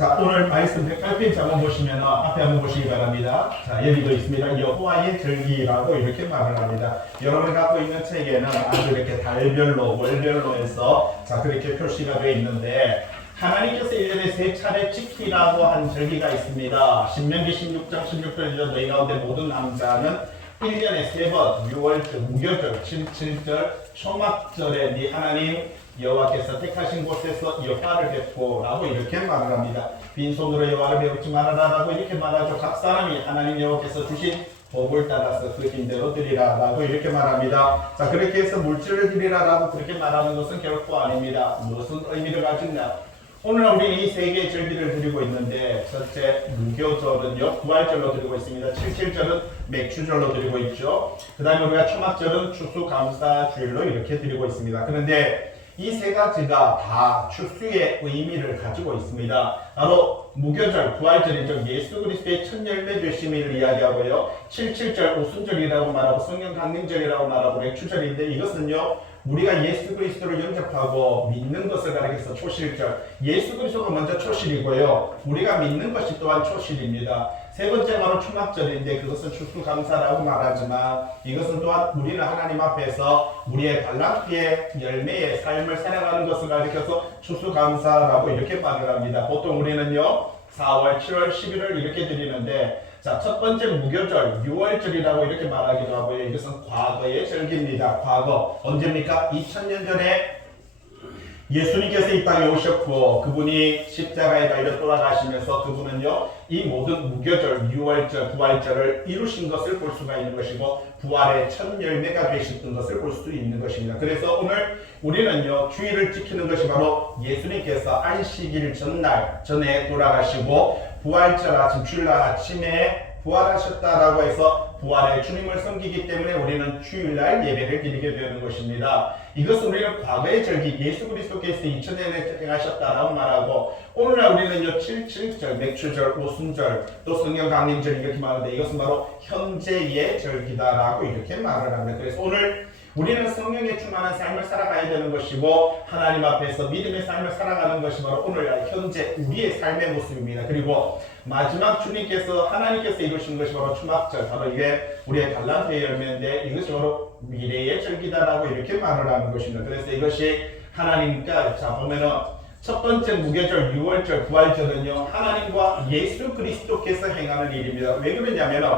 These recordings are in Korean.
자, 오늘 말씀 108페이지 한번 보시면 앞에 한번 보시기 바랍니다. 자, 여기도 있습니다. 여호와의 절기라고 이렇게 말을 합니다. 여러분이 갖고 있는 책에는 아주 이렇게 달별로, 월별로 해서 자, 그렇게 표시가 되어 있는데 하나님께서 1년에 3차례 지키라고 한 절기가 있습니다. 신명기 16장 16절이죠. 너희 가운데 모든 남자는 1년에 3번, 6월절, 무교절, 7절, 초막절에 네 하나님 여호와께서 택하신 곳에서 여호와를 뵙고 라고 이렇게 말을 합니다. 빈손으로 여호와를 배우지 말아라 라고 이렇게 말하죠. 각 사람이 하나님 여호와께서 주신 복을 따라서 그 힘대로 드리라 라고 이렇게 말합니다. 자, 그렇게 해서 물질을 드리라 라고 그렇게 말하는 것은 결코 아닙니다. 무슨 의미를 가지냐? 오늘 우리는 이 세 개의 절기를 드리고 있는데 첫째 무교절은요 부활절로 드리고 있습니다. 77절은 맥추절로 드리고 있죠. 그 다음에 우리가 초막절은 추수감사주일로 이렇게 드리고 있습니다. 그런데 이 세 가지가 다 추수의 의미를 가지고 있습니다. 바로 무교절, 부활절이죠. 예수 그리스도의 첫 열매 되심을 이야기하고요. 77절 오순절이라고 말하고 성령 강림절이라고 말하고 맥추절인데 이것은요. 우리가 예수 그리스도를 영접하고 믿는 것을 가리켜서 초실절. 예수 그리스도가 먼저 초실이고요. 우리가 믿는 것이 또한 초실입니다. 세 번째 바로 초막절인데 그것은 추수감사라고 말하지만 이것은 또한 우리는 하나님 앞에서 우리의 달란트의 열매의 삶을 살아가는 것을 가리켜서 추수감사라고 이렇게 말을 합니다. 보통 우리는요 4월, 7월, 11월 이렇게 드리는데 자, 첫 번째 무교절, 6월절이라고 이렇게 말하기도 하고요. 이것은 과거의 절기입니다. 과거. 언제입니까? 2000년 전에 예수님께서 이 땅에 오셨고 그분이 십자가에 달려 돌아가시면서 그분은요 이 모든 무교절, 6월절, 부활절을 이루신 것을 볼 수가 있는 것이고 부활의 첫 열매가 되셨던 것을 볼 수 있는 것입니다. 그래서 오늘 우리는요 주일을 지키는 것이 바로 예수님께서 안식일 전에 돌아가시고 부활절 아침, 주일날 아침에 부활하셨다라고 해서 부활의 주님을 섬기기 때문에 우리는 주일날 예배를 드리게 되는 것입니다. 이것은 우리는 과거의 절기 예수 그리스도께서 2000년에 행하셨다라고 말하고 오늘날 우리는요 77절, 맥추절, 오순절 또 성령 강림절 이렇게 말하는데 이것은 바로 현재의 절기다라고 이렇게 말을 합니다. 그래서 오늘 우리는 성령에 충만한 삶을 살아가야 되는 것이고 하나님 앞에서 믿음의 삶을 살아가는 것이 바로 오늘날 현재 우리의 삶의 모습입니다. 그리고 마지막 주님께서 하나님께서 이루신 것이 바로 초막절, 바로 이게 우리의 달란트의 열매인데 이것이 바로 미래의 절기다라고 이렇게 말을 하는 것입니다. 그래서 이것이 하나님과 자 보면은 첫 번째 무교절, 6월절, 부활절은요 하나님과 예수 그리스도께서 행하는 일입니다. 왜 그러냐면은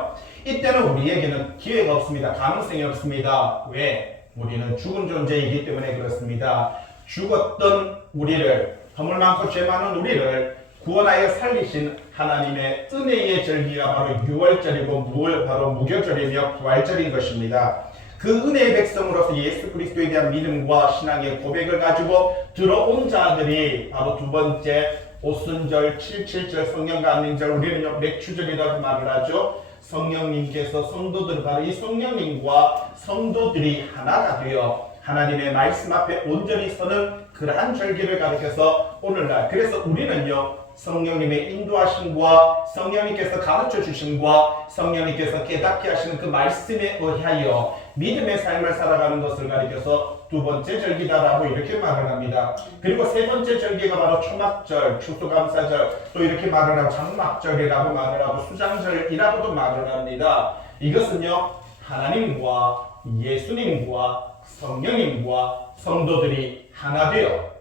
이때는 우리에게는 기회가 없습니다. 가능성이 없습니다. 왜? 우리는 죽은 존재이기 때문에 그렇습니다. 죽었던 우리를, 허물 많고 죄 많은 우리를 구원하여 살리신 하나님의 은혜의 절기가 바로 6월절이고 바로 무교절이며 부활절인 것입니다. 그 은혜의 백성으로서 예수 그리스도에 대한 믿음과 신앙의 고백을 가지고 들어온 자들이 바로 두 번째 오순절, 77절, 성령 강림절, 우리는 맥추절이라고 말을 하죠. 성령님께서 성도들 바로 이 성령님과 성도들이 하나가 되어 하나님의 말씀 앞에 온전히 서는 그러한 절기를 가리켜서 오늘날 그래서 우리는요 성령님의 인도하심과 성령님께서 가르쳐 주심과 성령님께서 깨닫게 하시는 그 말씀에 의하여 믿음의 삶을 살아가는 것을 가리켜서 두 번째 절기다라고 이렇게 말을 합니다. 그리고 세 번째 절기가 바로 초막절, 추수감사절 또 이렇게 말을 하고 장막절이라고 말을 하고 수장절이라고도 말을 합니다. 이것은요 하나님과 예수님과 성령님과 성도들이 하나 되어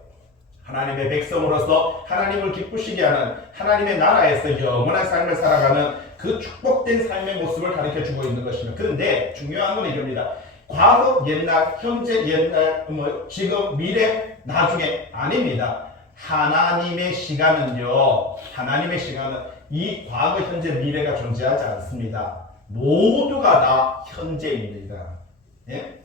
하나님의 백성으로서 하나님을 기쁘시게 하는 하나님의 나라에서 영원한 삶을 살아가는 그 축복된 삶의 모습을 가르쳐주고 있는 것입니다. 그런데 중요한 건 이겁니다. 과거, 옛날, 현재, 옛날, 지금, 미래, 나중에 아닙니다. 하나님의 시간은요. 하나님의 시간은 이 과거, 현재, 미래가 존재하지 않습니다. 모두가 다 현재입니다. 예?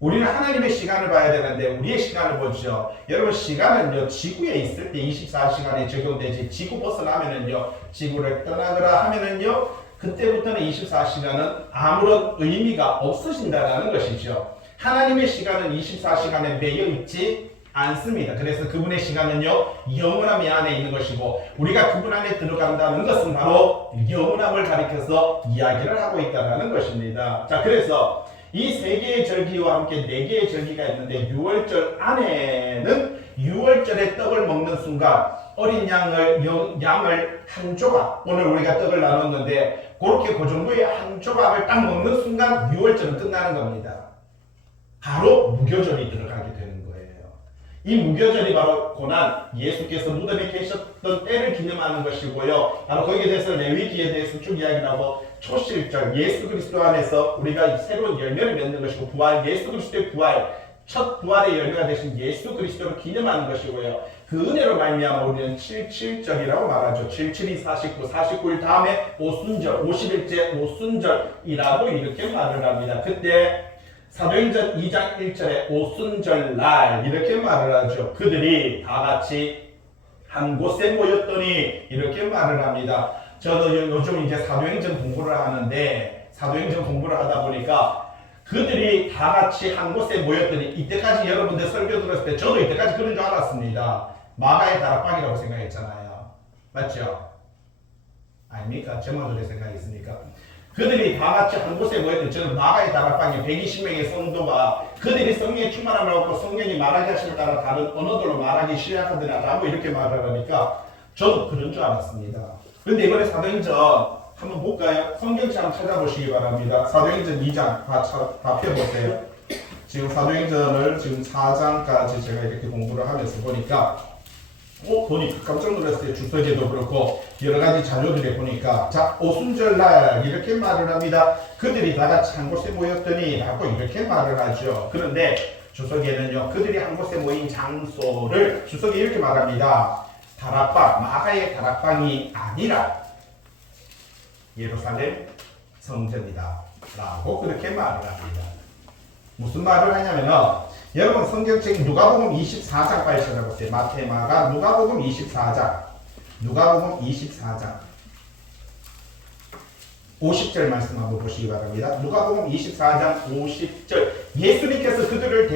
우리는 하나님의 시간을 봐야 되는데 우리의 시간을 보죠. 여러분 시간은요 지구에 있을 때 24시간이 적용되지 지구 벗어나면은요 지구를 떠나거나 하면은요 그때부터는 24시간은 아무런 의미가 없어진다는 것이죠. 하나님의 시간은 24시간에 매여 있지 않습니다. 그래서 그분의 시간은요 영원함이 안에 있는 것이고 우리가 그분 안에 들어간다는 것은 바로 영원함을 가리켜서 이야기를 하고 있다는 것입니다. 자 그래서 이 세 개의 절기와 함께 네 개의 절기가 있는데 6월절 안에는 6월절에 떡을 먹는 순간 어린 양을 한 조각, 오늘 우리가 떡을 나눴는데 그렇게 그 정도의 한 조각을 딱 먹는 순간 6월절은 끝나는 겁니다. 바로 무교절이 들어가게 되는 거예요. 이 무교절이 바로 고난 예수께서 무덤에 계셨던 때를 기념하는 것이고요. 바로 거기에 대해서 레위기에 대해서 쭉 이야기하고 초실절 예수 그리스도 안에서 우리가 새로운 열매를 맺는 것이고 부활 예수 그리스도의 부활 첫 부활의 열매가 되신 예수 그리스도를 기념하는 것이고요. 그 은혜로 말미암아 우리는 77절이라고 말하죠. 77이 49, 49일 다음에 오순절, 50일째 오순절이라고 이렇게 말을 합니다. 그때 사도행전 2장 1절에 오순절날 이렇게 말을 하죠. 그들이 다 같이 한 곳에 모였더니 이렇게 말을 합니다. 저도 요즘 이제 사도행전 공부를 하는데 사도행전 공부를 하다 보니까 그들이 다 같이 한 곳에 모였더니 이때까지 여러분들 설교 들었을 때 저도 이때까지 그런 줄 알았습니다. 마가의 다락방이라고 생각했잖아요. 맞죠? 아닙니까? 저만 그렇게 생각했습니까? 그들이 다 같이 한 곳에 모였더니 저는 마가의 다락방에 120명의 성도가 그들이 성령에 충만함을 얻고 성령이 말하게 하심을 따라 다른 언어들로 말하기 시작하더라 라고 이렇게 말을 하니까 저도 그런 줄 알았습니다. 그런데 이번에 사도행전 한번 볼까요? 성경책 한번 찾아보시기 바랍니다. 사도행전 2장 다 펴보세요. 지금 사도행전을 지금 4장까지 제가 이렇게 공부를 하면서 보니까 보니까 깜짝 놀랐어요. 주석에도 그렇고 여러 가지 자료들에 보니까 자 오순절날 이렇게 말을 합니다. 그들이 다 같이 한 곳에 모였더니 라고 이렇게 말을 하죠. 그런데 주석에는요 그들이 한 곳에 모인 장소를 주석이 이렇게 말합니다. 다락방, 마가의 다락방이 아니라 예루살렘 성전이다 라고 그렇게 말을 합니다. 무슨 말을 하냐면은 여러분 성경책 누가복음 24장 빨리 찾아보세요. 마태, 마가, 누가복음 24장 50절 말씀 한번 보시기 바랍니다. 누가복음 24장 50절 예수님께서 그들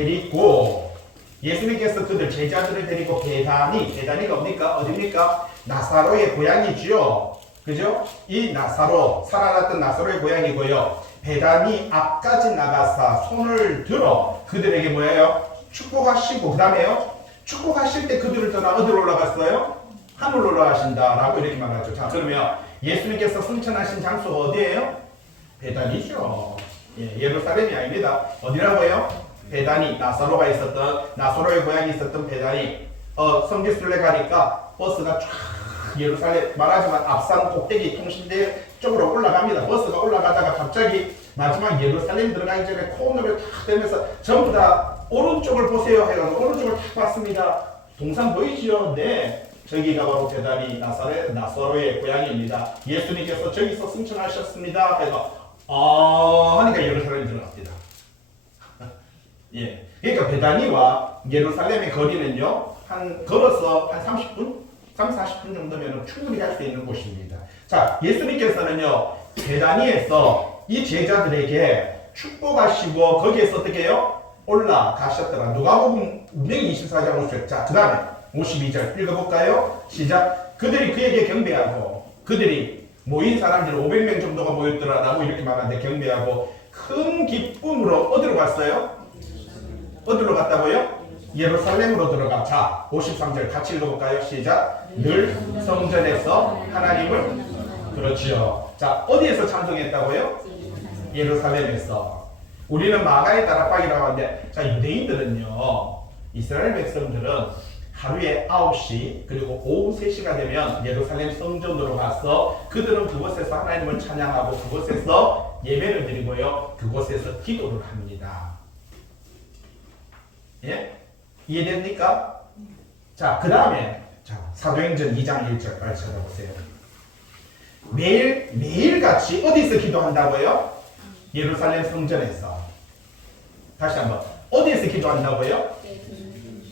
제자들을 데리고 베다니가 뭡니까? 어딥니까? 나사로의 고향이지요. 그죠? 이 나사로, 살아났던 나사로의 고향이고요. 베다니 앞까지 나가서 손을 들어 그들에게 뭐예요? 축복하시고 그 다음에요. 축복하실 때 그들을 떠나 어디로 올라갔어요? 하늘로 올라가신다라고 이렇게 말하죠. 자 그러면 예수님께서 승천하신 장소가 어디예요? 베다니죠. 예루살렘이 아닙니다. 어디라고요? 베다니, 나사로가 있었던 나사로의 고향이 있었던 베다니. 성지순례 가니까 버스가 쫙 예루살렘 말하자면 앞산 꼭대기 통신대 쪽으로 올라갑니다. 버스가 올라가다가 갑자기 마지막 예루살렘 들어가기 전에 코너를 탁 대면서 전부 다 오른쪽을 보세요 해가지고 오른쪽을 탁 봤습니다. 동산 보이지요? 네. 저기가 바로 베다니 나사로의 고향입니다. 예수님께서 저기서 승천하셨습니다. 해서 하니까 예루살렘 들어갑니다. 예. 그러니까 베다니와 예루살렘의 거리는요 걸어서 한 30분? 40분 정도면 충분히 갈 수 있는 곳입니다. 자, 예수님께서는요, 베다니에서 이 제자들에게 축복하시고, 거기에서 어떻게 해요? 올라가셨더라. 누가복음 24장 50절. 자, 그 다음에 52절 읽어볼까요? 시작. 그들이 그에게 경배하고, 그들이 모인 사람들 500명 정도가 모였더라라고 이렇게 말하는데 경배하고, 큰 기쁨으로 어디로 갔어요? 어디로 갔다고요? 예루살렘으로 들어가. 자, 53절 같이 읽어볼까요? 시작. 늘 성전에서 하나님을 그렇지요. 자, 어디에서 찬송했다고요? 예루살렘에서. 우리는 마가의 다락방이라고 하는데 자, 유대인들은요 이스라엘 백성들은 하루에 9시 그리고 오후 3시가 되면 예루살렘 성전으로 가서 그들은 그곳에서 하나님을 찬양하고 그곳에서 예배를 드리고요 그곳에서 기도를 합니다. 예? 이해됩니까? 자, 그 다음에 사도행전 2장 1절 빨리 찾아보세요. 매일같이 어디서 기도한다고요? 예루살렘 성전에서. 다시 한번 어디에서 기도한다고요?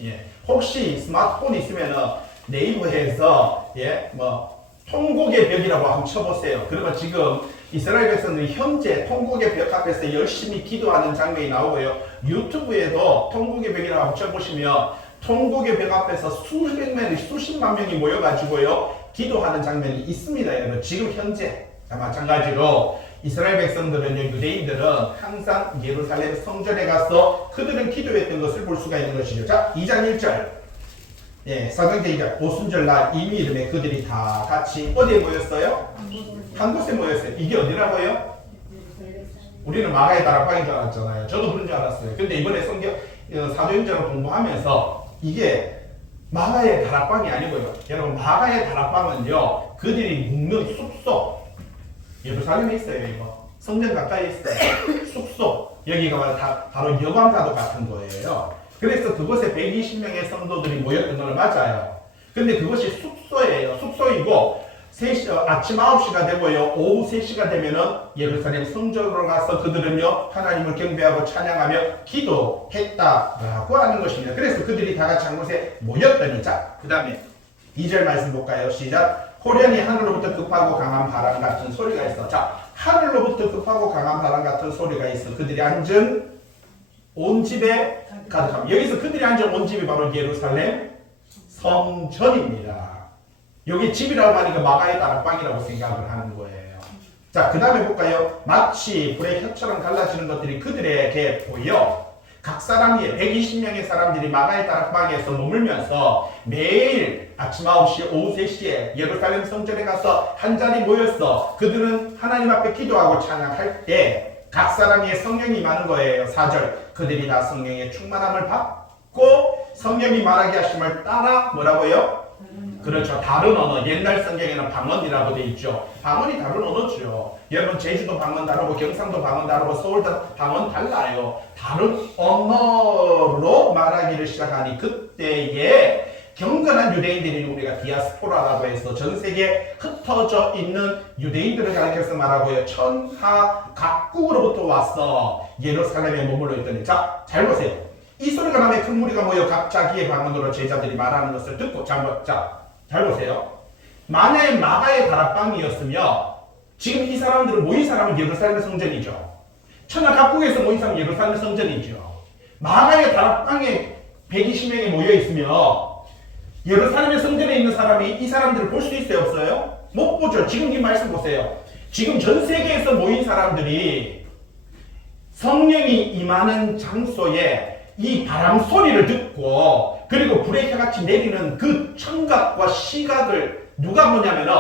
예. 혹시 스마트폰 있으면 네이버에서 통곡의 벽이라고 한번 쳐보세요. 그러면 지금 이스라엘 백성들이 현재 통곡의 벽 앞에서 열심히 기도하는 장면이 나오고요. 유튜브에도 통곡의 벽이라고 한번 쳐보시면 통곡의 벽 앞에서 수십만 명이 모여가지고요 기도하는 장면이 있습니다. 여러분 지금 현재 마찬가지로 이스라엘 백성들은요 유대인들은 항상 예루살렘 성전에 가서 그들은 기도했던 것을 볼 수가 있는 것이죠. 자 2장 1절 예, 사도행전 오순절 날 이미 이름에 그들이 다 같이 어디에 모였어요? 한 곳에 모였어요. 이게 어디라고요? 우리는 마가의 다락방인 줄 알았잖아요. 저도 그런 줄 알았어요. 근데 이번에 사도행전을 공부하면서 이게 마가의 다락방이 아니고요. 여러분, 마가의 다락방은요, 그들이 묵는 숙소. 예루살렘에 있어요, 이거. 성전 가까이 있어요. 숙소. 여기가 바로 여관과도 같은 거예요. 그래서 그곳에 120명의 성도들이 모였던 건 맞아요. 근데 그것이 숙소예요. 숙소이고, 아침 9시가 되고요, 오후 3시가 되면은 예루살렘 성전으로 가서 그들은요, 하나님을 경배하고 찬양하며 기도했다라고 하는 것입니다. 그래서 그들이 다 같이 한 곳에 모였더니, 자, 그 다음에 2절 말씀 볼까요? 시작. 호련히 하늘로부터 급하고 강한 바람 같은 소리가 있어. 자, 하늘로부터 급하고 강한 바람 같은 소리가 있어. 그들이 앉은 온 집에 가득합니다. 여기서 그들이 앉은 온 집이 바로 예루살렘 성전입니다. 여기 집이라고 하니까 마가의 다락방이라고 생각을 하는 거예요. 자, 그 다음에 볼까요? 마치 불의 혀처럼 갈라지는 것들이 그들에게 보여. 각 사람이 120명의 사람들이 마가의 다락방에서 머물면서 매일 아침 9시, 오후 3시에 예루살렘 성전에 가서 한 자리 모였어. 그들은 하나님 앞에 기도하고 찬양할 때 각 사람이 성령이 임하는 거예요. 4절. 그들이 다 성령의 충만함을 받고 성령이 말하게 하심을 따라 뭐라고요? 그렇죠. 다른 언어. 옛날 성경에는 방언이라고 돼 있죠. 방언이 다른 언어죠. 여러분, 제주도 방언 다르고 경상도 방언 다르고 서울도 방언 달라요. 다른 언어로 말하기를 시작하니 그때에 경건한 유대인들이 우리가 디아스포라라고 해서 전 세계에 흩어져 있는 유대인들을 가리켜서 말하고요. 천하 각국으로부터 왔어. 예루살렘에 머물러 있더니, 자, 잘 보세요. 이 소리가 나면 큰 무리가 모여 각 자기의 방언으로 제자들이 말하는 것을 듣고, 잘 보세요. 만약에 마가의 다락방이었으면 지금 이 사람들은 모인 사람은 예루살렘 성전이죠. 천하 각국에서 모인 사람은 예루살렘 성전이죠. 마가의 다락방에 120명이 모여 있으면 예루살렘의 성전에 있는 사람이 이 사람들을 볼 수 있어요, 없어요? 못 보죠. 지금 이 말씀 보세요. 지금 전 세계에서 모인 사람들이 성령이 임하는 장소에 이 바람 소리를 듣고 그리고 불의 혀같이 내리는 그 청각과 시각을 누가 보냐면은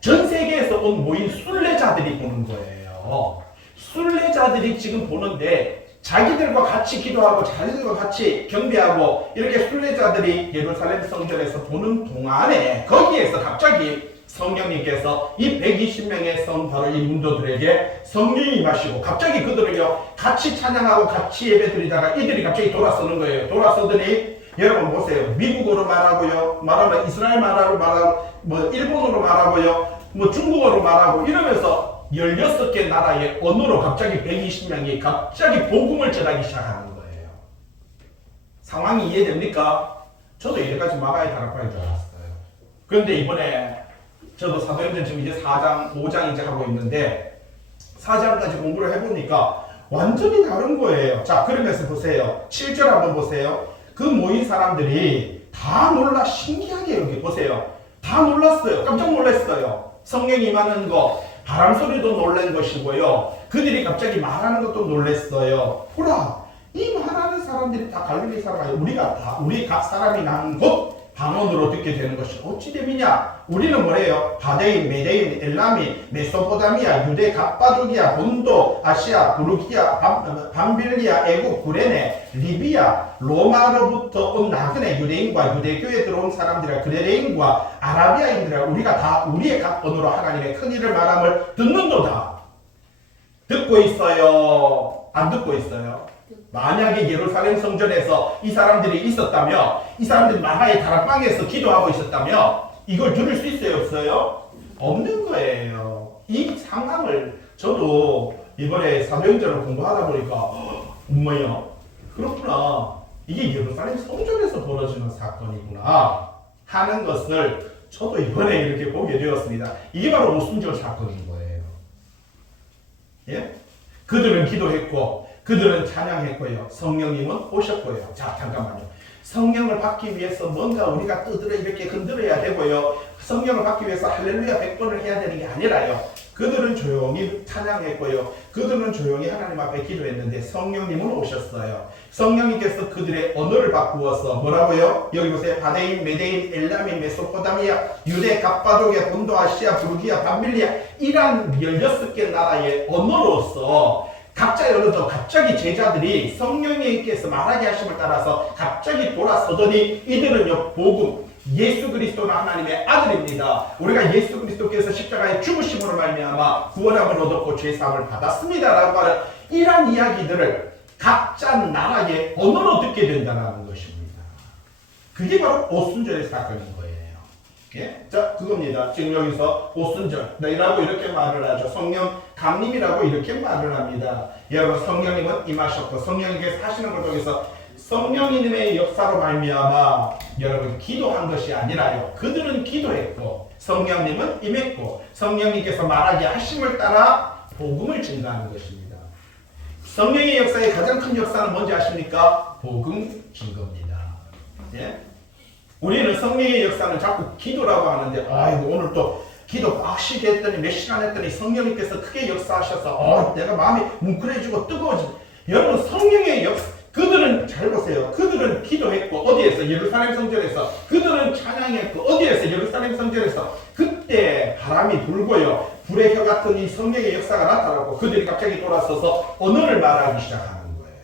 전 세계에서 온 모인 순례자들이 보는 거예요. 순례자들이 지금 보는데 자기들과 같이 기도하고 자기들과 같이 경배하고 이렇게 순례자들이 예루살렘 성전에서 보는 동안에 거기에서 갑자기 성령님께서 이 120명의 바로 이 문도들에게 성령이 임하시고 갑자기 그들은요 같이 찬양하고 같이 예배드리다가 이들이 갑자기 돌아서는 거예요. 돌아서더니 여러분 보세요. 미국어로 말하고요, 말하면 이스라엘 말하고 뭐 일본어로 말하고요, 뭐 중국어로 말하고 이러면서 16개 나라의 언어로 갑자기 120명이 갑자기 복음을 전하기 시작하는 거예요. 상황이 이해됩니까? 저도 이제까지 마가의 다락방인 줄 알았어요. 그런데 이번에 저도 사도행전 지금 이제 4장, 5장 이제 하고 있는데 4장까지 공부를 해보니까 완전히 다른 거예요. 자, 그러면서 보세요. 7절 한번 보세요. 그 모인 사람들이 다 놀라 신기하게 여기 보세요. 다 놀랐어요. 깜짝 놀랐어요. 성령이 임하는 거, 바람 소리도 놀란 것이고요. 그들이 갑자기 말하는 것도 놀랐어요. 보라, 이 말하는 사람들이 다 갈릴리 사람 아니에요. 우리 각 사람이 난 곳 방언으로 듣게 되는 것이 어찌 됨이냐? 우리는 뭐래요? 바데인, 메데인, 엘라미, 메소포타미아, 유대, 갑바도기아, 본도, 아시아, 부르기아, 밤빌리아, 애국, 구레네, 리비아, 로마로부터 온 나그네 유대인과 유대교에 들어온 사람들이라 그레네인과 아라비아인들이라 우리가 다 우리의 각 언어로 하나님의 큰 일을 말함을 듣는도다. 듣고 있어요? 안 듣고 있어요? 만약에 예루살렘 성전에서 이 사람들이 있었다면, 이 사람들이 마가의 다락방에서 기도하고 있었다면 이걸 들을 수 있어요, 없어요? 없는 거예요. 이 상황을 저도 이번에 사도행전을 공부하다 보니까 뭐야, 그렇구나, 이게 예루살렘 성전에서 벌어지는 사건이구나 하는 것을 저도 이번에 이렇게 보게 되었습니다. 이게 바로 오순절 사건인 거예요. 예? 그들은 기도했고 그들은 찬양했고요. 성령님은 오셨고요. 자, 잠깐만요. 성령을 받기 위해서 뭔가 우리가 뜨들어 이렇게 흔들어야 되고요. 성령을 받기 위해서 할렐루야 100번을 해야 되는 게 아니라요. 그들은 조용히 찬양했고요. 그들은 조용히 하나님 앞에 기도했는데 성령님은 오셨어요. 성령님께서 그들의 언어를 바꾸어서 뭐라고요? 여기 보세요. 바데인, 메데인, 엘라민, 메소포타미아, 유대, 갑바도기아, 본도, 아시아, 부르기아, 밤밀리아 이란 16개 나라의 언어로서 각자의 언어도 갑자기 제자들이 성령님께서 말하게 하심을 따라서 갑자기 돌아서더니 이들은요 복음 예수 그리스도는 하나님의 아들입니다. 우리가 예수 그리스도께서 십자가에 죽으심으로 말미암아 구원함을 얻었고 죄사함을 받았습니다라고 하는 이러한 이야기들을 각자 나라의 언어로 듣게 된다는 것입니다. 그게 바로 오순절의 사건인 거예요. 예? 자, 그겁니다. 지금 여기서 오순절이라고 이렇게 말을 하죠. 성령 강림이라고 이렇게 말을 합니다. 여러분 성령님은 임하셨고 성령님께서 하시는 걸 통해서 성령님의 역사로 말미암아 여러분 기도한 것이 아니라요. 그들은 기도했고 성령님은 임했고 성령님께서 말하게 하심을 따라 복음을 증거하는 것입니다. 성령의 역사의 가장 큰 역사는 뭔지 아십니까? 복음 증거입니다. 예? 우리는 성령의 역사는 자꾸 기도라고 하는데 아이고 오늘 또 기도 빡시게 했더니 몇 시간 했더니 성령님께서 크게 역사하셔서 내가 마음이 뭉클해지고 뜨거워지고 여러분 성령의 역사 그들은 잘 보세요. 그들은 기도했고 어디에서? 예루살렘 성전에서. 그들은 찬양했고 어디에서? 예루살렘 성전에서. 그때 바람이 불고요. 불의 혀 같은 이 성령의 역사가 나타났고 그들이 갑자기 돌아서서 언어를 말하기 시작하는 거예요.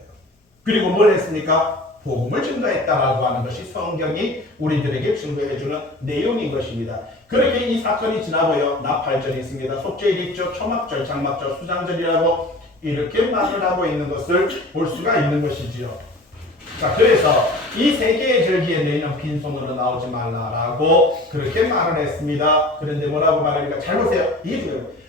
그리고 뭘 했습니까? 복음을 증거했다라고 하는 것이 성경이 우리들에게 증거해주는 내용인 것입니다. 그렇게 이 사건이 지나고요. 나팔절이 있습니다. 속죄일이 있죠. 초막절, 장막절, 수장절이라고 이렇게 말을 하고 있는 것을 볼 수가 있는 것이지요. 자, 그래서 이 세 개의 절기에 너희는 빈손으로 나오지 말라라고 그렇게 말을 했습니다. 그런데 뭐라고 말합니까? 잘 보세요.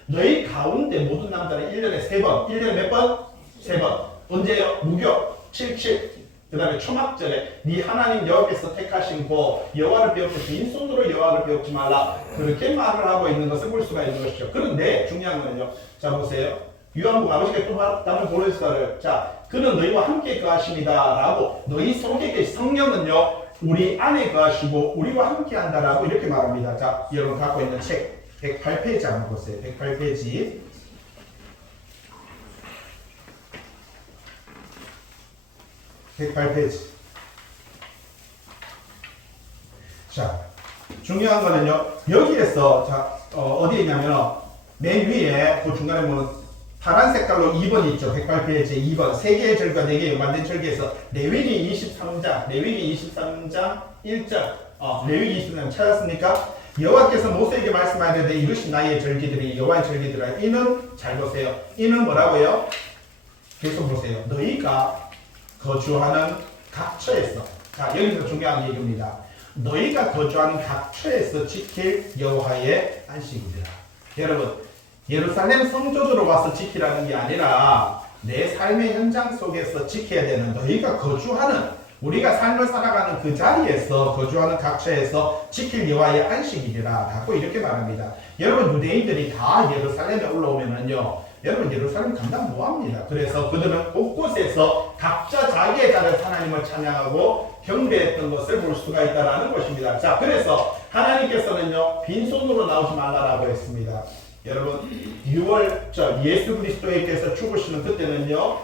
너희 가운데 모든 남자는 1년에 3번. 1년에 몇 번? 3번. 언제요? 무교, 77. 그 다음에 초막절에 네 하나님 여호와께서 택하신 고 여호와를 배웁지 빈손으로 여호와를 배웁지 말라. 그렇게 말을 하고 있는 것을 볼 수가 있는 것이죠. 그런데 중요한 거는요. 자, 보세요. 요한복음 아버지가 또 다른 보혜사를 자 그는 너희와 함께 거하십니다 라고 너희 속에 계신 성령은요 우리 안에 거하시고 우리와 함께 한다라고 이렇게 말합니다. 자 여러분 갖고 있는 책 108페이지 한번 보세요. 108페이지 108페이지 자 중요한 거는요 여기에서 자 어디에 있냐면 맨 위에 그 중간에 보면 파란 색깔로 2번 있죠. 108페이지 2번. 3개의 절과 4개의 연관된 절기에서 레위기 23장, 레위기 23장 1절. 레위기 23장 찾았습니까? 여호와께서 모세에게 말씀하시되 이것이 나의 절기들이 여호와의 절기들아. 이는 잘 보세요. 이는 뭐라고요? 계속 보세요. 너희가 거주하는 각처에서. 자, 여기서 중요한 얘기입니다. 너희가 거주하는 각처에서 지킬 여호와의 안식일이라. 여러분 예루살렘 성전으로 와서 지키라는 게 아니라 내 삶의 현장 속에서 지켜야 되는 너희가 거주하는 우리가 삶을 살아가는 그 자리에서 거주하는 각처에서 지킬 여호와의 안식일이라 라고 이렇게 말합니다. 여러분 유대인들이 다 예루살렘에 올라오면은요 여러분 예루살렘 간다면 뭐합니다. 그래서 그들은 곳곳에서 각자 자기의 자리에서 하나님을 찬양하고 경배했던 것을 볼 수가 있다는 것입니다. 자 그래서 하나님께서는요 빈손으로 나오지 말라라고 했습니다. 여러분 6월 예수 그리스도께서 죽으시는 그때는요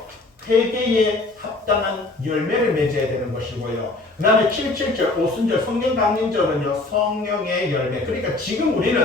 회개에 합당한 열매를 맺어야 되는 것이고요. 그 다음에 77절 오순절 성령 강림절은요 성령의 열매. 그러니까 지금 우리는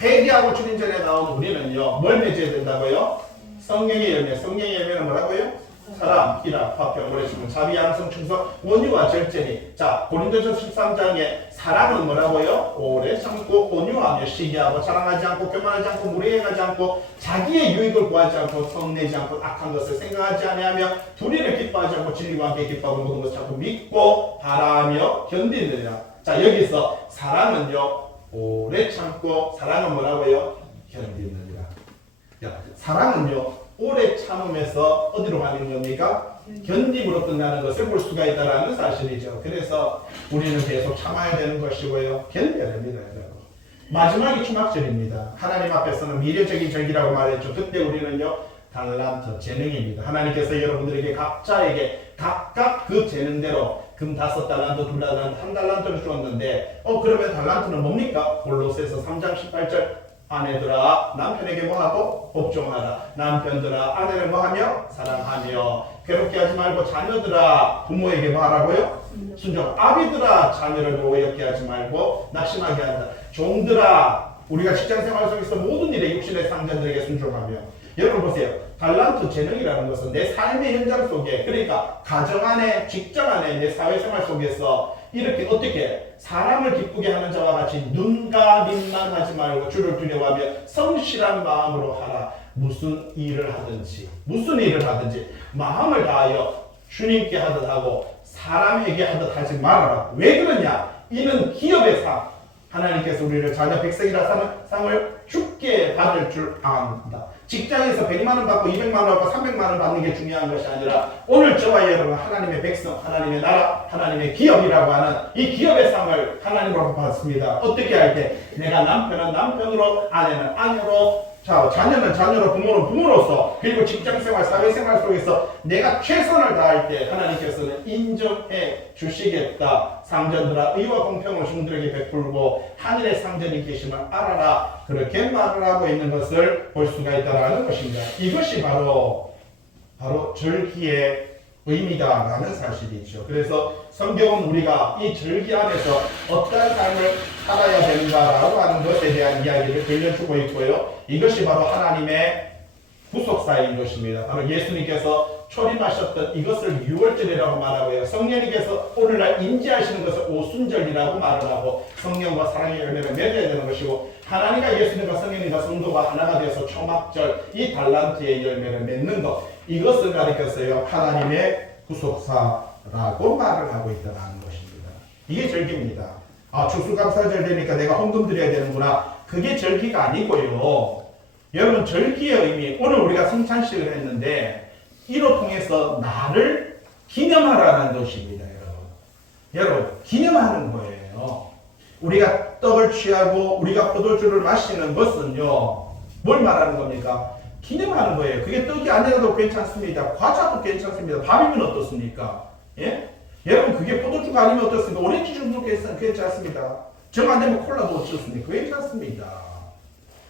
회개하고 주님전에 나온 우리는요 뭘 맺어야 된다고요? 성령의 열매. 성령의 열매는 뭐라고요? 사랑, 희락, 화평, 오래심은, 자비, 양성, 충성, 온유와 절제니. 자, 고린도전서 13장에 사랑은 뭐라고요? 오래 참고 온유하며 시기하고 자랑하지 않고 교만하지 않고 무례행하지 않고 자기의 유익을 구하지 않고 성내지 않고 악한 것을 생각하지 아니하며 불의를 기뻐하지 않고 진리와 함께 기뻐하고 모든 것을 자꾸 믿고 바라며 견디느니라. 자, 여기서 사랑은요 오래 참고 사랑은 뭐라고요? 견디느니라. 사랑은요 오래 참음에서 어디로 가는 겁니까? 견딤으로 끝나는 것을 볼 수가 있다는 사실이죠. 그래서 우리는 계속 참아야 되는 것이고요. 견뎌야 됩니다. 여러분. 마지막이 초막절입니다. 하나님 앞에서는 미래적인 절기라고 말했죠. 그때 우리는요. 달란트, 재능입니다. 하나님께서 여러분들에게 각자에게 각각 그 재능대로 금 5달란트, 2달란트, 1달란트를 주었는데 그러면 달란트는 뭡니까? 골로새서 3장 18절 아내들아 남편에게 뭐하고 복종하라. 남편들아 아내를 뭐하며 사랑하며 괴롭게 하지 말고 자녀들아 부모에게 뭐하라고요? 순종. 아비들아 자녀를 오해하게 하지 말고 낙심하게 한다. 종들아 우리가 직장생활 속에서 모든 일에 육신의 상전들에게 순종하며. 여러분 보세요. 달란트 재능이라는 것은 내 삶의 현장 속에, 그러니까 가정 안에, 직장 안에, 내 사회생활 속에서 이렇게 어떻게 사람을 기쁘게 하는 자와 같이 눈과 입만 하지 말고 주를 두려워하며 성실한 마음으로 하라. 무슨 일을 하든지 마음을 다하여 주님께 하듯 하고 사람에게 하듯 하지 말아라. 왜 그러냐? 이는 기업의 상. 하나님께서 우리를 자녀 백성이라 상을 죽게 받을 줄 안다. 직장에서 100만 원 받고 200만 원 받고 300만 원 받는 게 중요한 것이 아니라 오늘 저와 여러분 하나님의 백성, 하나님의 나라, 하나님의 기업이라고 하는 이 기업의 상을 하나님으로 받습니다. 어떻게 할 때? 내가 남편은 남편으로, 아내는 아내로, 자녀는 자녀로, 부모는 부모로서, 그리고 직장생활, 사회생활 속에서 내가 최선을 다할 때 하나님께서는 인정해 주시겠다. 상전들아 의와 공평을 종들에게 베풀고 하늘의 상전이 계심을 알아라. 그렇게 말을 하고 있는 것을 볼 수가 있다는 것입니다. 이것이 바로 절기의 의미다라는 사실이죠. 그래서 성경은 우리가 이 절기 안에서 어떠한 삶을 살아야 되는가라고 하는 것에 대한 이야기를 들려주고 있고요. 이것이 바로 하나님의 구속사인 것입니다. 바로 예수님께서 초림하셨던 이것을 유월절이라고 말하고요. 성령님께서 오늘날 임재하시는 것을 오순절이라고 말을 하고 성령과 사랑의 열매를 맺어야 되는 것이고 하나님과 예수님과 성령님과 성도가 하나가 되어서 초막절 이 달란트의 열매를 맺는 것 이것을 가리켰어요. 하나님의 구속사라고 말을 하고 있다는 것입니다. 이게 절기입니다. 추수감사절 되니까 내가 헌금 드려야 되는구나. 그게 절기가 아니고요. 여러분 절기의 의미 오늘 우리가 성찬식을 했는데 이로 통해서 나를 기념하라는 것입니다. 여러분 기념하는 거예요. 우리가 떡을 취하고 우리가 포도주를 마시는 것은요. 뭘 말하는 겁니까? 기념하는 거예요. 그게 떡이 아니라도 괜찮습니다. 과자도 괜찮습니다. 밥이면 어떻습니까? 예? 여러분 그게 포도주가 아니면 어떻습니까? 오렌지 주스도 괜찮습니다. 정 안 되면 콜라도 어떻습니까? 괜찮습니다.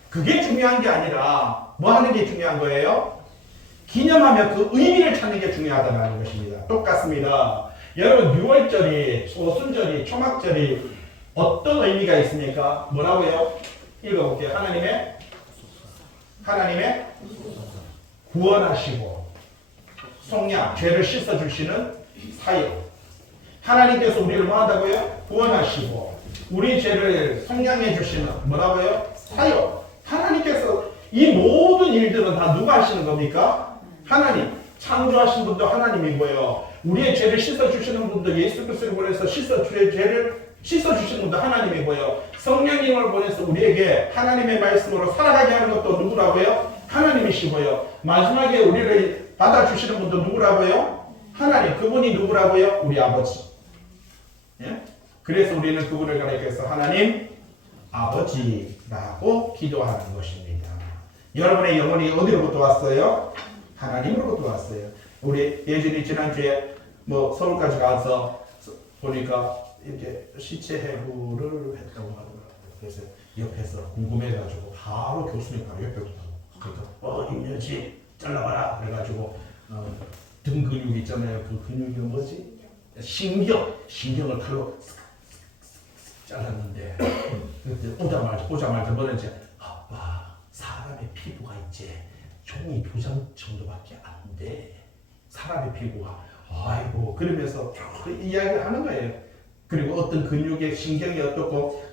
그게 중요한 게 아니라 뭐 하는 게 중요한 거예요? 기념하며 그 의미를 찾는 게 중요하다는 것입니다. 똑같습니다. 여러분 6월절이, 오순절이, 초막절이 어떤 의미가 있습니까? 뭐라고요? 읽어볼게요. 하나님의 구원하시고 속량, 죄를 씻어주시는 사역. 하나님께서 우리를 뭐 한다고요? 구원하시고 우리 죄를 속량해 주시는 뭐라고요? 사역. 하나님께서 이 모든 일들은 다 누가 하시는 겁니까? 하나님. 창조하신 분도 하나님이고요. 우리의 죄를 씻어주시는 분도 예수 그리스도를 보내서 죄를 씻어주시는 분도 하나님이고요. 성령님을 보내서 우리에게 하나님의 말씀으로 살아가게 하는 것도 누구라고요? 하나님이시고요. 마지막에 우리를 받아주시는 분도 누구라고요? 하나님. 그분이 누구라고요? 우리 아버지. 예? 그래서 우리는 그분을 가리켜서 하나님 아버지라고 기도하는 것입니다. 여러분의 영혼이 어디로부터 왔어요? 하나님으로부터 왔어요. 우리 예전에 지난주에 서울까지 가서 보니까 이렇게 시체 해부를 했다고 하더라고요. 그래서 옆에서 궁금해가지고 바로 교수님 바로 옆에 붙다고. 임현씨 잘라봐라. 그래가지고 등 근육 있잖아요. 그 근육이 뭐지? 신경을 칼로 잘랐는데 그때 오자마자 뭐랬지? 아빠 사람의 피부가 이제 종이 2장 정도밖에 안 돼. 사람의 피부가 아이고 그러면서 이야기를 하는 거예요. 그리고 어떤 근육의 신경이 어떻고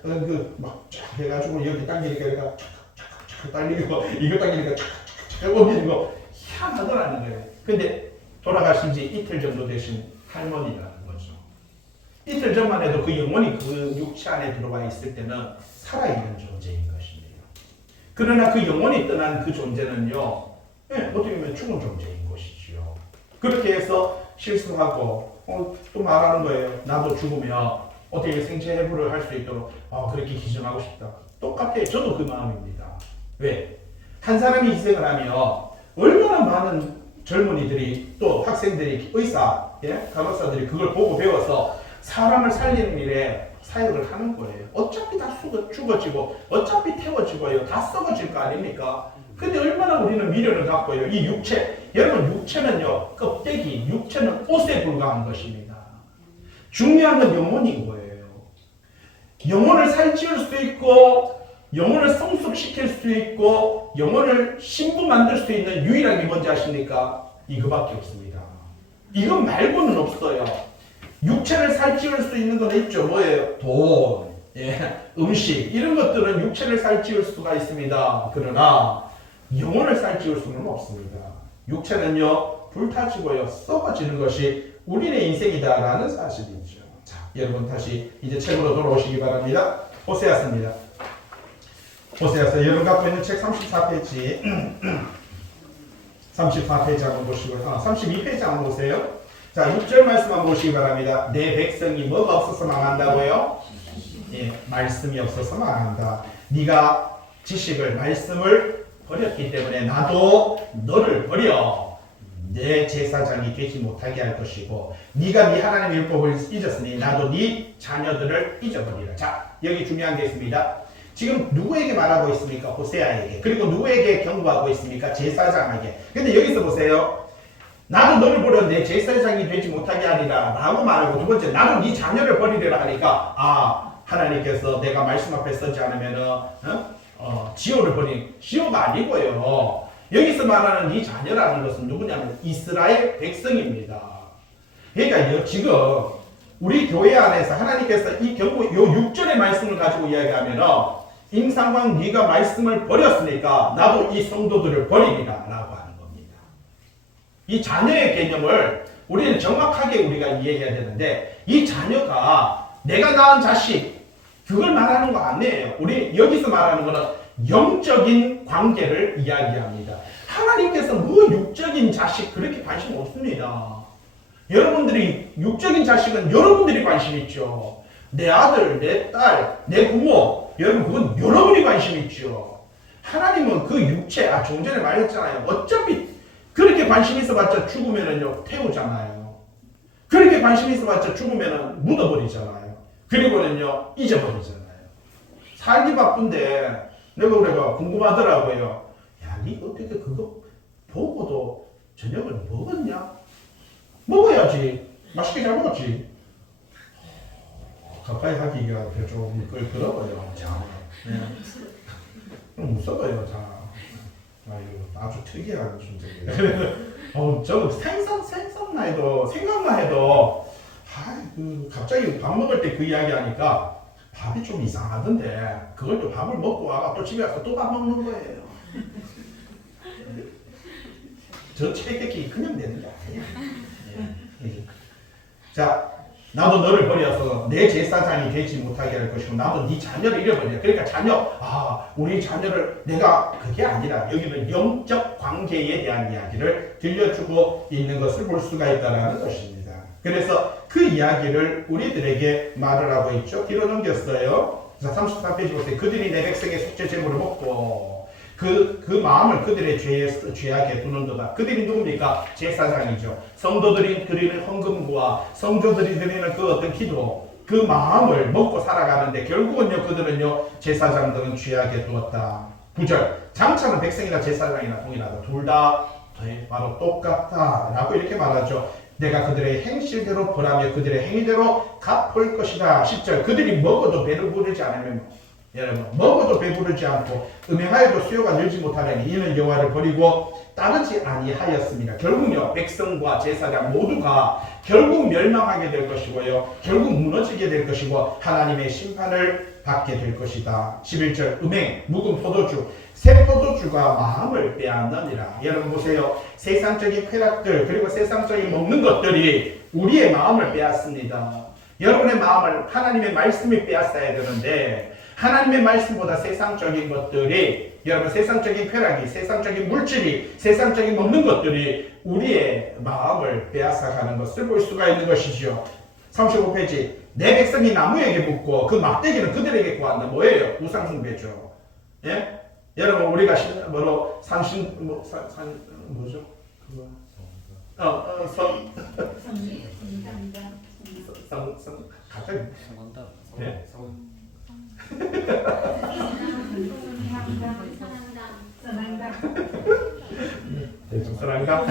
막 쫙 해가지고 여기 당기니까 쫙 당기고 이거 당기니까 쫙 옮기는 거 희한하더라는 거예요. 근데 돌아가신 지 이틀 정도 되신 할머니라는 거죠. 이틀 전만 해도 그 영혼이 그 육체 안에 들어와 있을 때는 살아있는 존재인 것입니다. 그러나 그 영혼이 떠난 그 존재는요, 어떻게 보면 죽은 존재인 것이지요. 그렇게 해서 실수하고 또 말하는 거예요. 나도 죽으면 어떻게 생체 해부를 할 수 있도록 그렇게 기증하고 싶다. 똑같아요. 저도 그 마음입니다. 왜? 한 사람이 희생을 하면 얼마나 많은 젊은이들이 또 학생들이 의사, 간호사들이 그걸 보고 배워서 사람을 살리는 일에 사역을 하는 거예요. 어차피 다 죽어지고 어차피 태워지고요. 다 썩어질 거 아닙니까? 근데 얼마나 우리는 미련을 갖고요. 이 육체, 여러분 육체는요. 껍데기, 육체는 옷에 불과한 것입니다. 중요한 건 영혼인 거예요. 영혼을 살찌울 수 있고 영혼을 성숙시킬 수 있고 영혼을 신부 만들 수 있는 유일한 게 뭔지 아십니까? 이거밖에 없습니다. 이거 말고는 없어요. 육체를 살찌울 수 있는 건 있죠. 뭐예요? 돈, 음식 이런 것들은 육체를 살찌울 수가 있습니다. 그러나 영혼을 살찌울 수는 없습니다. 육체는요 불타지고요 썩어지는 것이 우리의 인생이다라는 사실이죠. 자, 여러분 다시 이제 책으로 돌아오시기 바랍니다. 호세아서입니다. 호세아서 여러분 갖고 있는 책 34페이지 34페이지 한번 보시고요. 32페이지 한번 보세요. 자, 6절 말씀 한번 보시기 바랍니다. 내 백성이 뭐가 없어서 망한다고요? 예, 말씀이 없어서 망한다. 네가 지식을 말씀을 버렸기 때문에 나도 너를 버려 내 제사장이 되지 못하게 할 것이고 네가 네 하나님의 율법을 잊었으니 나도 네 자녀들을 잊어버리라. 자, 여기 중요한 게 있습니다. 지금 누구에게 말하고 있습니까? 호세아에게. 그리고 누구에게 경고하고 있습니까? 제사장에게. 근데 여기서 보세요. 나도 너를 버려 내 제사장이 되지 못하게 하리라 라고 말하고 두 번째 나도 네 자녀를 버리리라 하니까 하나님께서 내가 말씀 앞에 서지 않으면은 지호를 버린 지호가 아니고요. 여기서 말하는 이 자녀라는 것은 누구냐면 이스라엘 백성입니다. 그러니까 지금 우리 교회 안에서 하나님께서 이 경고 요 6절의 말씀을 가지고 이야기하면은 임상광 네가 말씀을 버렸으니까 나도 이 성도들을 버리리라 라고 하는 겁니다. 이 자녀의 개념을 우리는 정확하게 우리가 이해해야 되는데 이 자녀가 내가 낳은 자식 그걸 말하는 거 아니에요. 우리 여기서 말하는 거는 영적인 관계를 이야기합니다. 하나님께서 뭐 육적인 자식 그렇게 관심 없습니다. 여러분들이 육적인 자식은 여러분들이 관심 있죠. 내 아들, 내 딸, 내 부모 여러분 그건 여러분이 관심 있죠. 하나님은 그 육체 좀 전에 말했잖아요. 어차피 그렇게 관심 있어봤자 죽으면은요 태우잖아요. 그렇게 관심 있어봤자 죽으면은 묻어버리잖아요. 그리고는요 잊어버리잖아요. 살기 바쁜데 내가 궁금하더라고요. 야, 니 어떻게 그거 보고도 저녁을 먹었냐? 먹어야지. 맛있게 잘 먹었지. 가까이 하기가 좀 그러고요. 무서워요. 아주 특이한 존재예요. 저는 생선만 해도 갑자기 밥 먹을 때 그 이야기 하니까 밥이 좀 이상하던데 그걸 또 밥을 먹고 와가 또 집에 와서 또 밥 먹는 거예요. 저 체격이 그냥 되는 게 아니에요. 자, 나도 너를 버려서 내 제사장이 되지 못하게 할 것이고 나도 네 자녀를 잃어버려. 그러니까 자녀, 우리 자녀를 내가 그게 아니라 여기는 영적 관계에 대한 이야기를 들려주고 있는 것을 볼 수가 있다는 것입니다. 그래서 그 이야기를 우리들에게 말을 하고 있죠. 뒤로 넘겼어요. 34페이지 보세요. 그들이 내 백성의 속죄 제물을 먹고 그 마음을 그들의 죄악에 두는도다. 그들이 누굽니까? 제사장이죠. 성도들이 드리는 헌금과 성도들이 드리는 그 어떤 기도, 그 마음을 먹고 살아가는데 결국은요 그들은요 제사장들은 죄악에 두었다. 9절 장차는 백성이나 제사장이나 동일하다. 둘 다 바로 똑같다 라고 이렇게 말하죠. 내가 그들의 행실대로 벌하며 그들의 행위대로 갚을 것이다. 10절 그들이 먹어도 배를 부르지 않으면 여러분 먹어도 배부르지 않고 음행하여도 수요가 늘지 못하려니 이는 여호와를 버리고 따르지 아니하였습니다. 결국요 백성과 제사장 모두가 결국 멸망하게 될 것이고요 결국 무너지게 될 것이고 하나님의 심판을 받게 될 것이다. 11절 음행 묵은 포도주 새 포도주가 마음을 빼앗느니라. 여러분 보세요. 세상적인 쾌락들 그리고 세상적인 먹는 것들이 우리의 마음을 빼앗습니다. 여러분의 마음을 하나님의 말씀이 빼앗아야 되는데 하나님의 말씀보다 세상적인 것들이 여러분 세상적인 쾌락이 세상적인 물질이 세상적인 먹는 것들이 우리의 마음을 빼앗아가는 것을 볼 수가 있는 것이죠. 35페이지 내 백성이 나무에게 묻고 그 막대기는 그들에게 구한다. 뭐예요? 우상숭배죠. 예? 여러분 우리가 뭐죠? 그거 갑자기 네. 사랑다.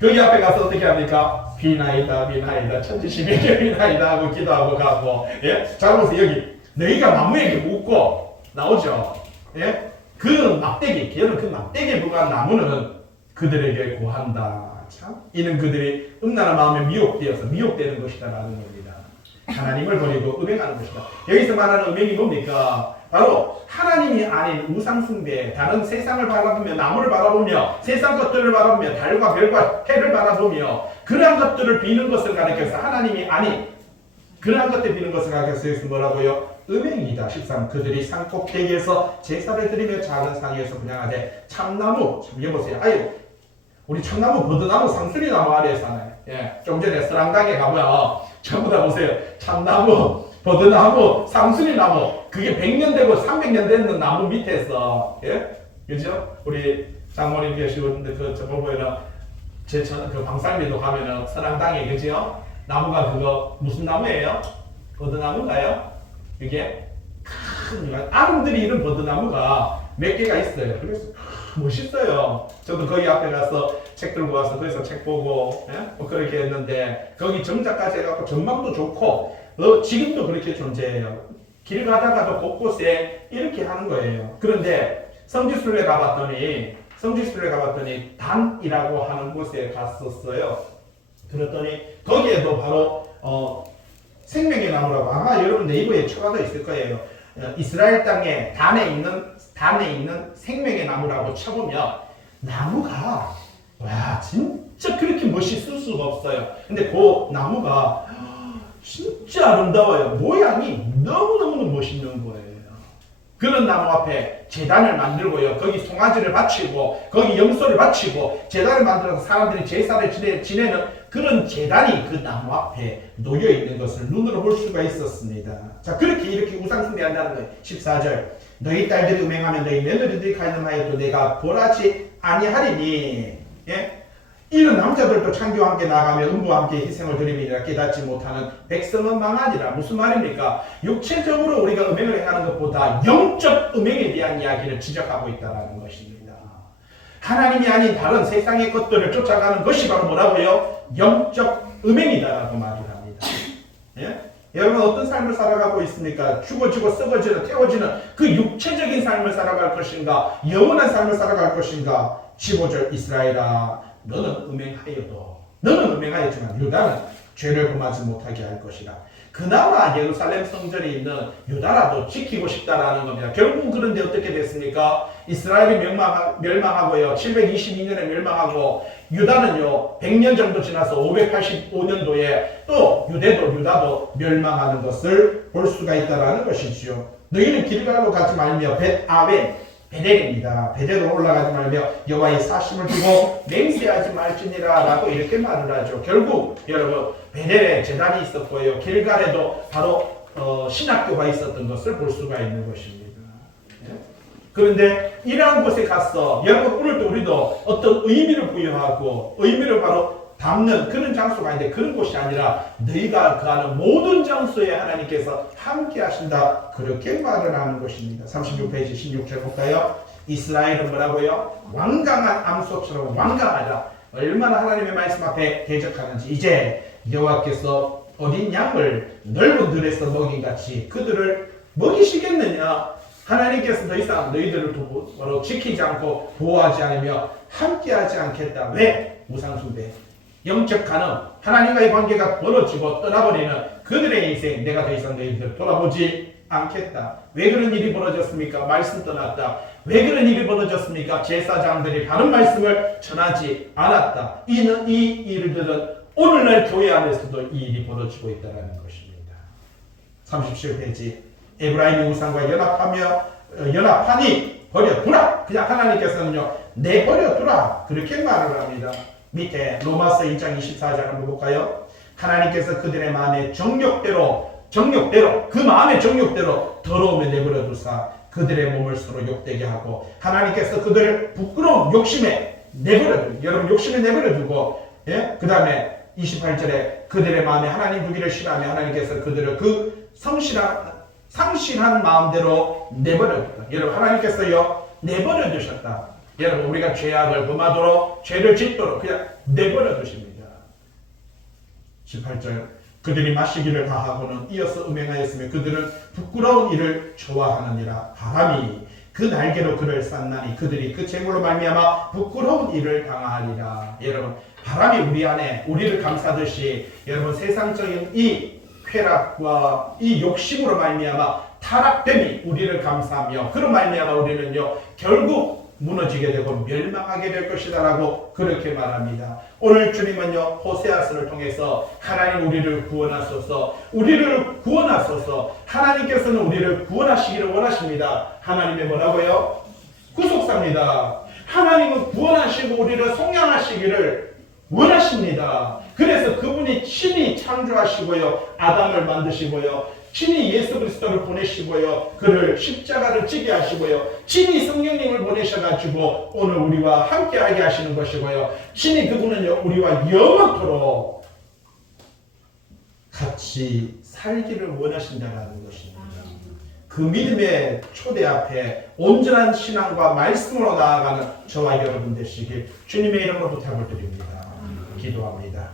거기 앞에 가서 어떻게 합니까? 비나이다 비나이다 천지시민의 비나이다 하고 기도하고 가고 예? 잘 보세요. 여기 너희가 나무에게 묻고 나오죠. 예? 그 막대기 걔는 그 막대기에 부과한 나무는 그들에게 고한다. 참 이는 그들이 음란한 마음에 미혹되어서 미혹되는 것이다라는 겁니다. 하나님을 버리고 음행하는 것이다. 여기서 말하는 음행이 뭡니까? 바로 하나님이 아닌 우상숭배, 다른 세상을 바라보며 나무를 바라보며 세상 것들을 바라보며 달과 별과 해를 바라보며 그러한 것들을 비는 것을 가리켜서 하나님이 아닌 그러한 것들 비는 것을 가리켜서 뭐라고요? 음행이다. 13. 그들이 산 꼭대기에서 제사를 드리며 작은 상 위에서 분양하되 참나무, 참 여보세요. 아유, 우리 참나무, 버드나무, 상수리 나무 아래에 사나요? 예, 좀 전에 서랑당에 가면 전부 다 보세요. 참나무, 버드나무, 상수리나무, 그게 100년 되고 300년 되는 나무 밑에서, 예? 그죠? 우리 장모님 계시는데, 저거 보면은, 그 방살미도 가면은, 서랑당에, 그죠? 나무가 그거, 무슨 나무예요? 버드나무인가요? 이게, 아름들이 이런 버드나무가 몇 개가 있어요. 그래서, 멋있어요. 저도 거기 앞에 가서 책 들고 와서 거기서 책 보고, 예? 뭐 그렇게 했는데, 거기 정자까지 해갖고 전망도 좋고, 지금도 그렇게 존재해요. 길 가다가도 곳곳에 이렇게 하는 거예요. 그런데 성지순례 가봤더니 단이라고 하는 곳에 갔었어요. 그랬더니 거기에도 바로 생명의 나무라고 아마 여러분 네이버에 쳐봐도 있을 거예요. 이스라엘 땅에 단에 있는 생명의 나무라고 쳐보면 나무가 와 진짜 그렇게 멋있을 수가 없어요. 근데 그 나무가 진짜 아름다워요. 모양이 너무너무 멋있는 거예요. 그런 나무 앞에 제단을 만들고요. 거기 송아지를 바치고 거기 염소를 바치고 제단을 만들어서 사람들이 제사를 지내는 그런 제단이 그 나무 앞에 놓여 있는 것을 눈으로 볼 수가 있었습니다. 자, 이렇게 우상숭배한다는 거예요. 14절. 너희 딸들이 음행하면 너희 며느리들이 가늠하여도 내가 벌하지 아니하리니. 예? 이런 남자들도 창기와 함께 나가며 음부와 함께 희생을 드림이라 깨닫지 못하는 백성은 망하니라. 무슨 말입니까? 육체적으로 우리가 음행을 행하는 것보다 영적 음행에 대한 이야기를 지적하고 있다는 것입니다. 하나님이 아닌 다른 세상의 것들을 쫓아가는 것이 바로 뭐라고요? 영적 음행이다라고 말을 합니다. 예? 여러분 어떤 삶을 살아가고 있습니까? 죽어지고 썩어지는 태워지는 그 육체적인 삶을 살아갈 것인가? 영원한 삶을 살아갈 것인가? 15절 이스라엘아 너는 음행하였지만 유다는 죄를 범하지 못하게 할 것이라. 그나마 예루살렘 성전에 있는 유다라도 지키고 싶다라는 겁니다. 결국 그런데 어떻게 됐습니까? 이스라엘이 멸망하고요. 722년에 멸망하고 유다는요 100년 정도 지나서 585년도에 또 유다도 멸망하는 것을 볼 수가 있다라는 것이지요. 너희는 길갈로 가지 말며 베델입니다. 베델로 올라가지 말며 여호와의 사심을 두고 맹세하지 말지니라 라고 이렇게 말을 하죠. 결국 여러분 베델에 제단이 있었고요. 길갈에도 바로 신학교가 있었던 것을 볼 수가 있는 것입니다. 예? 그런데 이러한 곳에 가서 여러분 오늘도 우리도 어떤 의미를 부여하고 의미를 바로 담는 그런 장소가 아닌데 그런 곳이 아니라 너희가 거하는 모든 장소에 하나님께서 함께 하신다. 그렇게 말을 하는 것입니다. 36페이지 16절 볼까요? 이스라엘은 뭐라고요? 완강한 암소처럼 완강하다. 얼마나 하나님의 말씀 앞에 대적하는지. 이제 여호와께서 어린 양을 넓은 들에서 먹인같이 그들을 먹이시겠느냐? 하나님께서 더 이상 너희들을 지키지 않고 보호하지 않으며 함께하지 않겠다. 왜? 우상숭배. 영적 간음, 하나님과의 관계가 벌어지고 떠나버리는 그들의 인생, 내가 더 이상 너희들 돌아보지 않겠다. 왜 그런 일이 벌어졌습니까? 말씀 떠났다. 왜 그런 일이 벌어졌습니까? 제사장들이 바른 말씀을 전하지 않았다. 이 일들은 오늘날 교회 안에서도 이 일이 벌어지고 있다는 것입니다. 37페이지 에브라임이 우상과 연합하니 버려두라. 그냥 하나님께서는요 내버려두라 그렇게 말을 합니다. 밑에 로마서 1장 24절 한번 볼까요? 하나님께서 그들의 마음의 정욕대로 그 마음의 정욕대로 더러움에 내버려 두사 그들의 몸을 서로 욕되게 하고 하나님께서 그들을 부끄러운 욕심에 내버려 두고 여러분 욕심에 내버려 두고 예? 그 다음에 28절에 그들의 마음에 하나님 두기를 싫어하며 하나님께서 그들을 그 상실한 마음대로 내버려뒀다. 여러분 하나님께서요 내버려 두셨다. 여러분 우리가 죄악을 범하도록 죄를 짓도록 그냥 내버려 두십니다. 18절 그들이 마시기를 다하고는 이어서 음행하였으며 그들은 부끄러운 일을 좋아하느니라. 바람이 그 날개로 그를 쌌나니 그들이 그 재물로 말미암아 부끄러운 일을 당하리라. 여러분 바람이 우리 안에 우리를 감싸듯이 여러분 세상적인 이 쾌락과 이 욕심으로 말미암아 타락됨이 우리를 감싸며 그런 말미암아 우리는요 결국 무너지게 되고 멸망하게 될 것이다 라고 그렇게 말합니다. 오늘 주님은요 호세아서를 통해서 하나님 우리를 구원하소서 우리를 구원하소서 하나님께서는 우리를 구원하시기를 원하십니다. 하나님의 뭐라고요? 구속사입니다. 하나님은 구원하시고 우리를 속량하시기를 원하십니다. 그래서 그분이 친히 창조하시고요 아담을 만드시고요 친히 예수 그리스도를 보내시고요 그를 십자가를 지게 하시고요 친히 성령님을 보내셔가지고 오늘 우리와 함께하게 하시는 것이고요 친히 그분은요 우리와 영원토록 같이 살기를 원하신다는 것입니다. 그 믿음의 초대 앞에 온전한 신앙과 말씀으로 나아가는 저와 여러분 되시길 주님의 이름으로 부탁을 드립니다. 기도합니다.